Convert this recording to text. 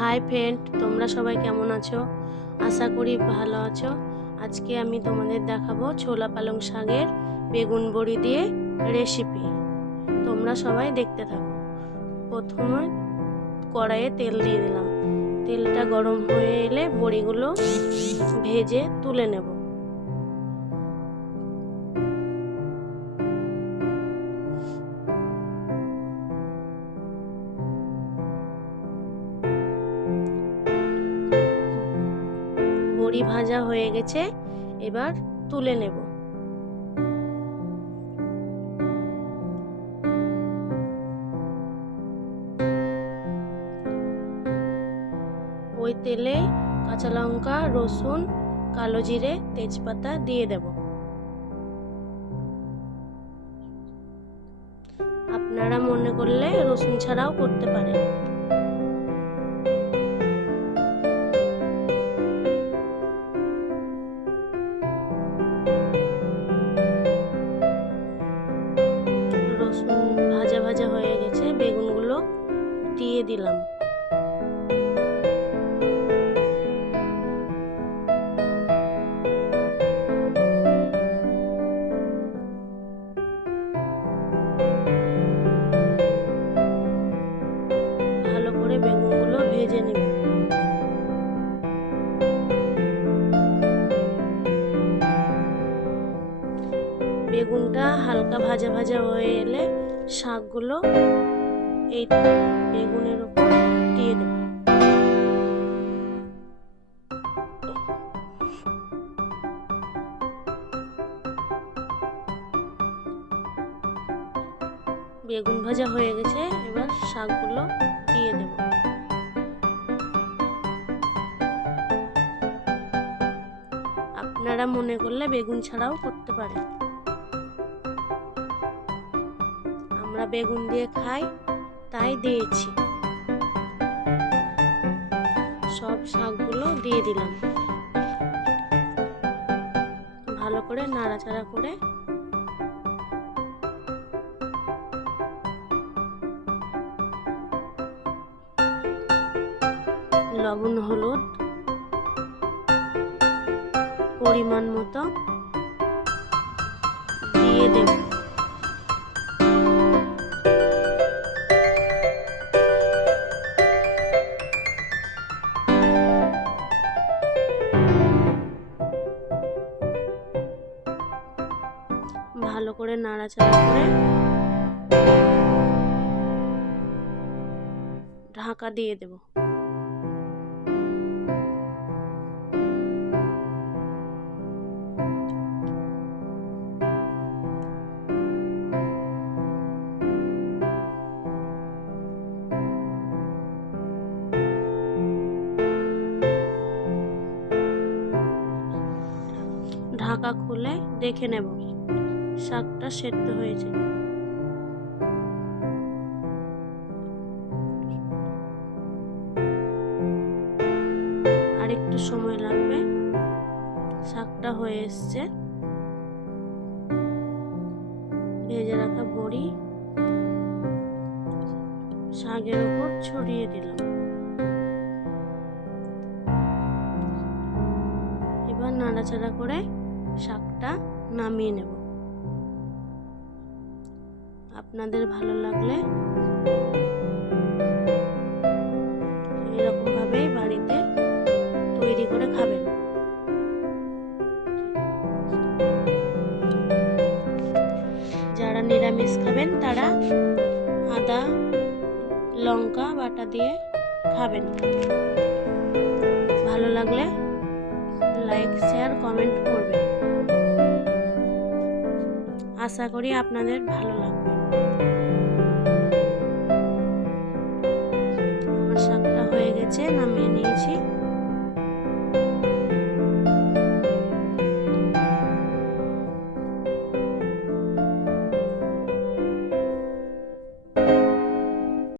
Hi friend, তোমরা সবাই কেমন আছো? আশা করি ভালো আছো। আজকে আমি তোমাদের দেখাবো ছোলা পালং শাকের বেগুন বড়ি দিয়ে রেসিপি। তোমরা সবাই দেখতে থাকো। প্রথমে কড়াইয়ে তেল দিয়ে দিলাম। তেলটা গরম হয়ে এলে বড়িগুলো ভেজে তুলে নেব। বড়ি ভাজা হয়ে গেছে, এবার তুলে নেব। ওই তেলে কাঁচা লঙ্কা, রসুন, কালো জিরে, তেজপাতা দিয়ে দেব। আপনারা মনে করলে রসুন ছাড়াও করতে পারেন। রসুন ভাজা ভাজা হয়ে গেছে, বেগুনগুলো দিয়ে দিলাম। ভালো করে বেগুনগুলো ভেজে নিব। বেগুনটা হালকা ভাজা ভাজা হয়ে এলে শাকগুলো এই বেগুনের উপর দিয়ে দেব। বেগুন ভাজা হয়ে গেছে, এবার শাকগুলো দিয়ে দেব। আপনারা মনে করলে বেগুন ছাড়াও করতে পারেন। আমরা বেগুন দিয়ে খাই, তাই দিয়েছি। সব শাকগুলো দিয়ে দিলাম। ভালো করে নাড়াচাড়া করে লবণ, হলুদ পরিমাণ মতো দিয়ে দেব। ভালো করে নাড়াচাড়া করে ঢাকা দিয়ে দেব। ঢাকা খুলে দেখে নেব শাকটা সেদ্ধ হয়েছে। আর একটু সময় লাগবে। শাকটা হয়ে এসছে। ভেজে রাখা বড়ি শাকের উপর ছড়িয়ে দিলাম। এবার নাড়াচাড়া করে শাকটা নামিয়ে নেব। আপনাদের ভালো লাগলে এরকম ভাবেই বাড়িতে তৈরি করে খাবেন। যারা নিরামিষ খাবেন তারা আদা লঙ্কা বাটা দিয়ে খাবেন। ভালো লাগলে লাইক, শেয়ার, কমেন্ট করবেন। আশা করি আপনাদের ভালো লাগবে। আমার শাকটা হয়ে গেছে, নামিয়ে